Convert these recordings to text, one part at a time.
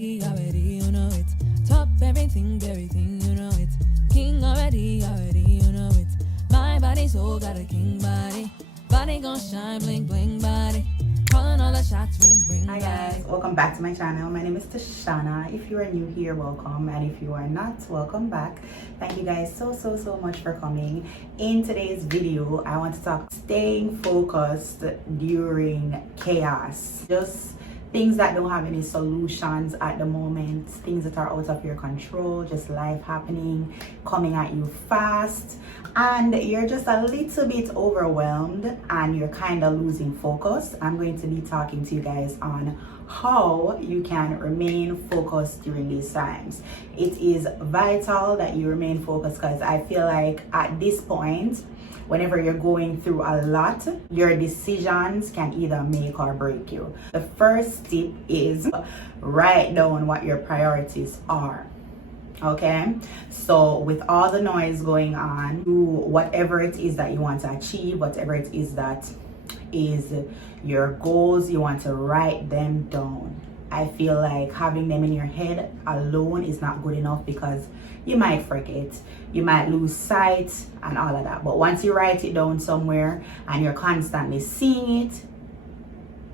Already, you know it. Top everything, you know it. King already, you know it. My body soul got a king body. Body gon' shine, bling, bling body. Calling all the shots, ring, ring. Hi guys, welcome back to my channel. My name is Tashana. If you are new here, welcome, and if you are not, welcome back. Thank you guys so much for coming. In today's video, I want to talk staying focused during chaos. Just things that don't have any solutions at the moment, things that are out of your control, just life happening, coming at you fast, and you're just a little bit overwhelmed and you're kind of losing focus. I'm going to be talking to you guys on how you can remain focused during these times. It is vital that you remain focused because I feel like at this point, whenever you're going through a lot, your decisions can either make or break you. The first tip is write down what your priorities are. Okay, so with all the noise going on, do whatever it is that you want to achieve, whatever it is that is your goals, you want to write them down. I feel like having them in your head alone is not good enough because you might forget, you might lose sight and all of that. But once you write it down somewhere and you're constantly seeing it,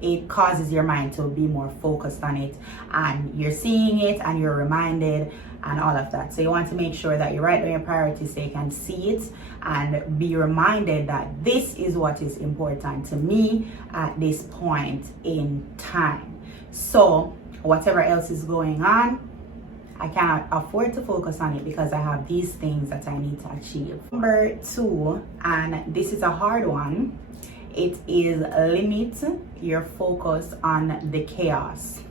it causes your mind to be more focused on it, and you're seeing it and you're reminded and all of that. So you want to make sure that you write down your priorities so you can see it and be reminded that this is what is important to me at this point in time. So whatever else is going on, I cannot afford to focus on it because I have these things that I need to achieve. Number 2, and this is a hard one, it is limit your focus on the chaos.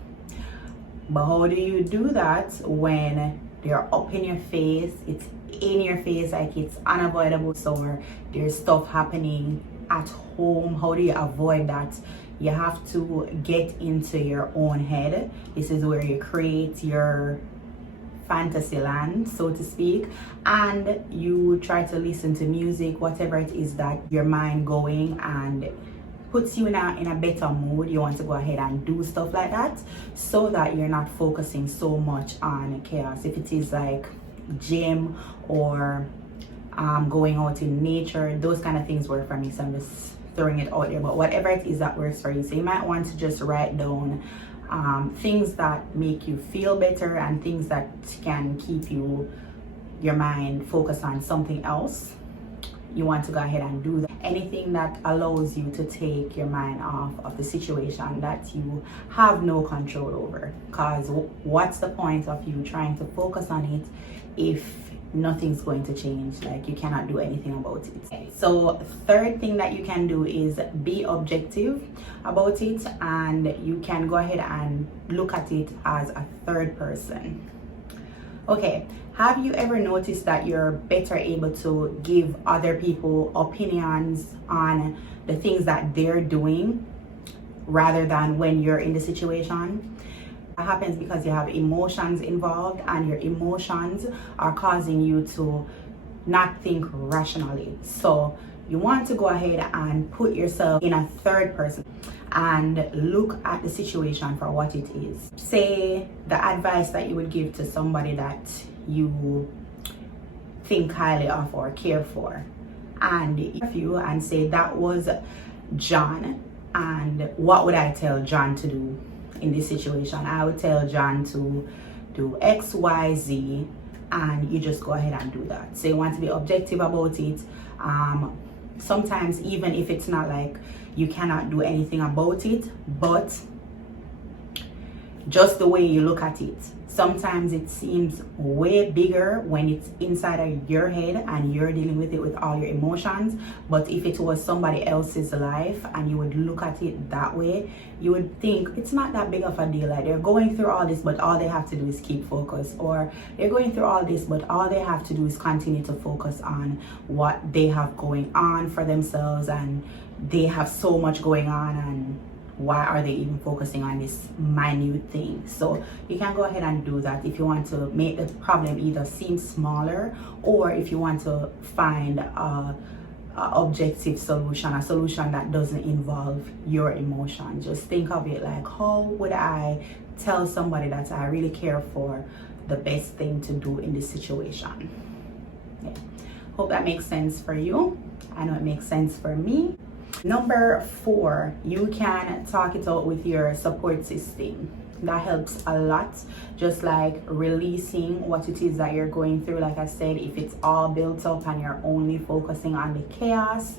But how do you do that when they're up in your face, it's in your face, like it's unavoidable, so there's stuff happening at home? How do you avoid that? You have to get into your own head. This is where you create your fantasy land, so to speak, and you try to listen to music, whatever it is that your mind going and puts you in a better mood. You want to go ahead and do stuff like that so that you're not focusing so much on chaos. If it is like gym or going out in nature, those kind of things work for me, so I'm just throwing it out there. But whatever it is that works for you, so you might want to just write down things that make you feel better and things that can keep your mind focused on something else. You want to go ahead and do that. Anything that allows you to take your mind off of the situation that you have no control over. Because what's the point of you trying to focus on it if nothing's going to change? Like, you cannot do anything about it. Okay. So third thing that you can do is be objective about it, and you can go ahead and look at it as a third person. Okay, have you ever noticed that you're better able to give other people opinions on the things that they're doing rather than when you're in the situation? That happens because you have emotions involved, and your emotions are causing you to not think rationally. So you want to go ahead and put yourself in a third person and look at the situation for what it is. Say the advice that you would give to somebody that you think highly of or care for, and you and say, that was John, and what would I tell John to do in this situation? I would tell John to do X, Y, Z, and you just go ahead and do that. So you want to be objective about it. Sometimes even if it's not like you cannot do anything about it, but just the way you look at it, sometimes it seems way bigger when it's inside of your head and you're dealing with it with all your emotions. But if it was somebody else's life and you would look at it that way, you would think it's not that big of a deal. Like, they're going through all this, but all they have to do is keep focus. Or they're going through all this, but all they have to do is continue to focus on what they have going on for themselves, and they have so much going on, and why are they even focusing on this minute thing? So you can go ahead and do that if you want to make the problem either seem smaller, or if you want to find a objective solution, a solution that doesn't involve your emotion. Just think of it like, how would I tell somebody that I really care for the best thing to do in this situation? Yeah. Hope that makes sense for you. I know it makes sense for me. Number 4, you can talk it out with your support system. That helps a lot, just like releasing what it is that you're going through. Like I said, if it's all built up and you're only focusing on the chaos,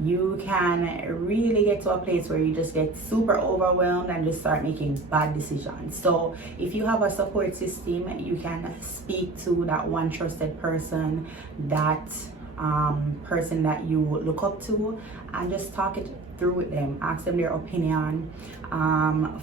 you can really get to a place where you just get super overwhelmed and just start making bad decisions. So if you have a support system, you can speak to that one trusted person, that person that you look up to, and just talk it through with them. Ask them their opinion.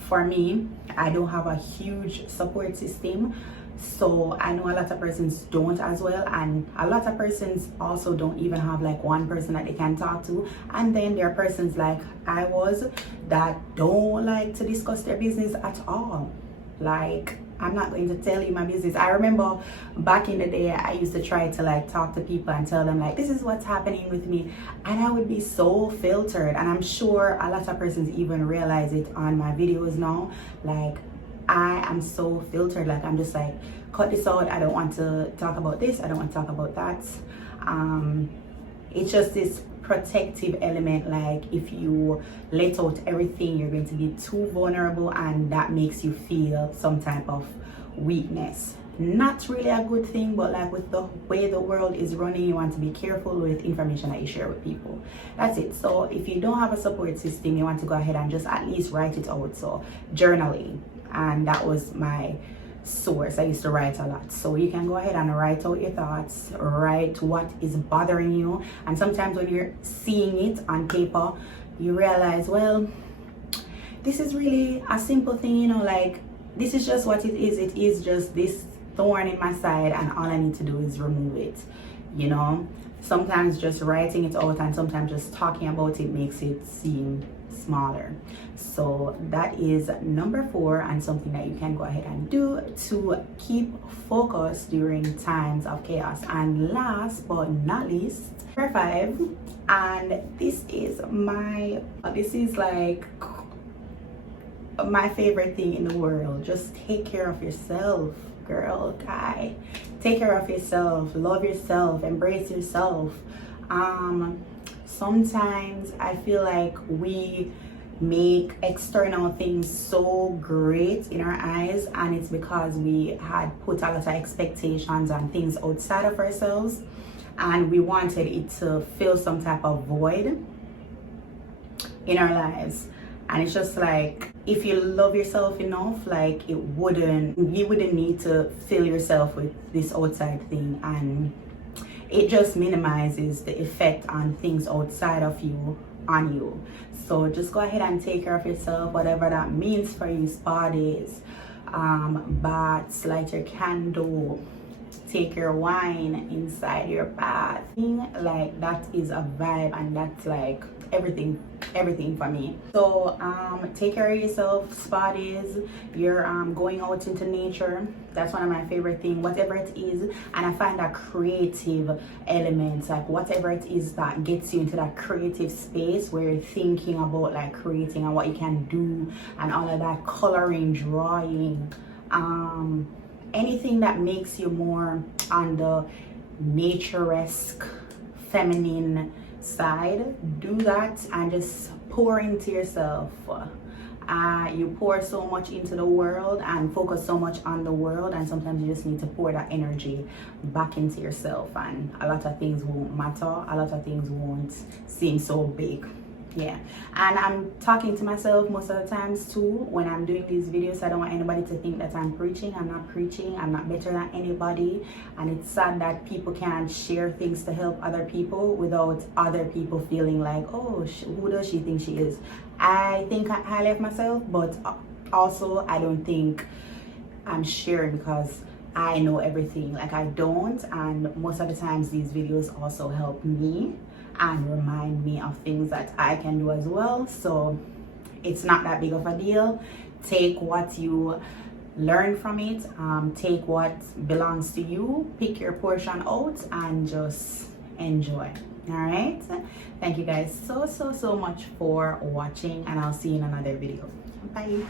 For me, I don't have a huge support system, so I know a lot of persons don't as well, and a lot of persons also don't even have like one person that they can talk to. And then there are persons like I was that don't like to discuss their business at all. Like, I'm not going to tell you my business. I remember back in the day, I used to try to like talk to people and tell them like, this is what's happening with me. And I would be so filtered. And I'm sure a lot of persons even realize it on my videos now. Like, I am so filtered. Like, I'm just like, cut this out. I don't want to talk about this. I don't want to talk about that. It's just this protective element. Like, if you let out everything, you're going to be too vulnerable, and that makes you feel some type of weakness. Not really a good thing, but like with the way the world is running, you want to be careful with information that you share with people. That's it. So if you don't have a support system, you want to go ahead and just at least write it out. So journaling, and that was my source. I used to write a lot, so you can go ahead and write out your thoughts, write what is bothering you. And sometimes when you're seeing it on paper, you realize, well, this is really a simple thing, you know, like this is just what it is just this thorn in my side, and all I need to do is remove it. You know, sometimes just writing it out and sometimes just talking about it makes it seem smaller. So that is number 4, and something that you can go ahead and do to keep focus during times of chaos. And last but not least, number 5, and this is like my favorite thing in the world. Just take care of yourself, girl, guy. Take care of yourself, love yourself, embrace yourself. Sometimes I feel like we make external things so great in our eyes, and it's because we had put a lot of expectations on things outside of ourselves, and we wanted it to fill some type of void in our lives. And it's just like, if you love yourself enough, like you wouldn't need to fill yourself with this outside thing, and it just minimizes the effect on things outside of you on you. So just go ahead and take care of yourself, whatever that means for you. Spa days, baths, light your candle, take your wine inside your bath. Like, that is a vibe, and that's like everything for me. So take care of yourself. Spa days, you're going out into nature. That's one of my favorite things, whatever it is. And I find that creative elements, like whatever it is that gets you into that creative space where you're thinking about like creating and what you can do and all of that, coloring, drawing, anything that makes you more on the naturesque, feminine side, do that and just pour into yourself. You pour so much into the world and focus so much on the world, and sometimes you just need to pour that energy back into yourself, and a lot of things won't matter, a lot of things won't seem so big. Yeah, and I'm talking to myself most of the times too when I'm doing these videos. I don't want anybody to think that I'm preaching. I'm not preaching. I'm not better than anybody, and it's sad that people can't share things to help other people without other people feeling like, oh, who does she think she is? I think highly of myself, but also I don't think I'm sharing because I know everything. Like, I don't, and most of the times these videos also help me and remind me of things that I can do as well. So it's not that big of a deal. Take what you learn from it, take what belongs to you, pick your portion out, and just enjoy. All right, thank you guys so much for watching, and I'll see you in another video. Bye.